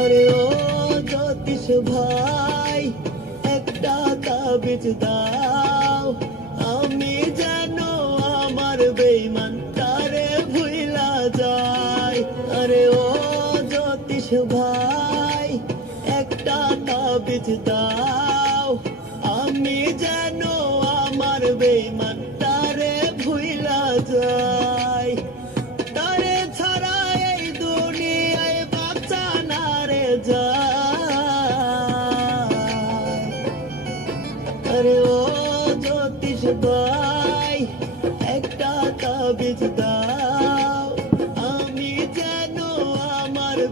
আরে ও জ্যোতিষ ভাই, একটা তাবিজ দাও, আমি যেন আমার বেঈমান তারে ভুইলা যাই। আরে ও জ্যোতিষ ভাই, একটা তাবিজ দাও।